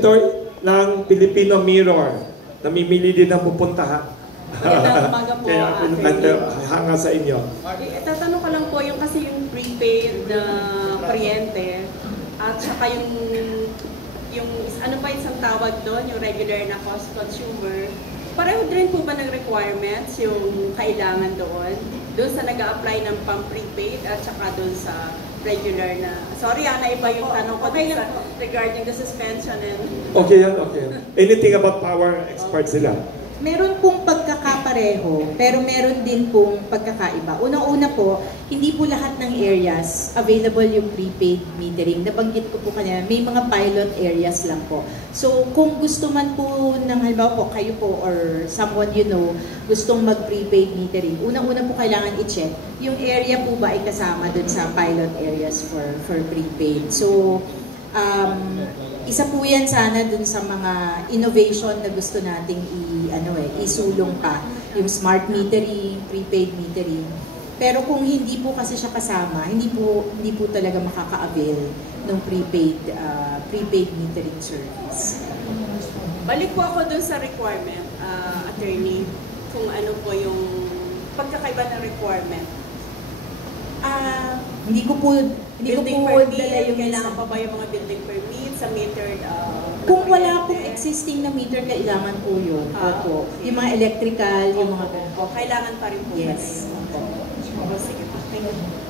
Ito ng Filipino Mirror, namimili din ng pupuntahan. Magandang umaga po. Kaya hanga sa inyo. Tatanong ko lang po yung kasi yung prepaid na kuryente at saka yung ano pa isang tawag doon, yung regular na cost consumer. Pareho din po ba ng requirements yung kailangan doon sa nag-a-apply ng pang-prepaid at saka doon sa regular na... Sorry, naiba yung tanong ko regarding the suspension and... Okay yan, okay. Anything about power experts sila? Meron pong pagkakapareho, pero meron din pong pagkakaiba. Unang-una po, hindi po lahat ng areas available yung prepaid metering. Nabanggit ko po kanina, may mga pilot areas lang po. So, kung gusto man po ng halimbawa po, kayo po or someone you know, gustong mag-prepaid metering, unang-una po kailangan i-check yung area po ba ay kasama dun sa pilot areas for prepaid. So, isa po yan sana dun sa mga innovation na gusto nating isulong pa, yung smart metering, prepaid metering. Pero kung hindi po kasi siya kasama, hindi po talaga makaka-avail ng prepaid metering service. Balik po ako dun sa requirement, attorney, kung ano po yung pagkakaiba ng requirement. Hindi ko po dala yung kailangan pa ba yung mga building permit sa metered kung wala pong existing na meter, kailangan po yun. Opo. Okay. Yung mga electrical, yung mga... kailangan pa rin po. Yes. Sige. Thank you.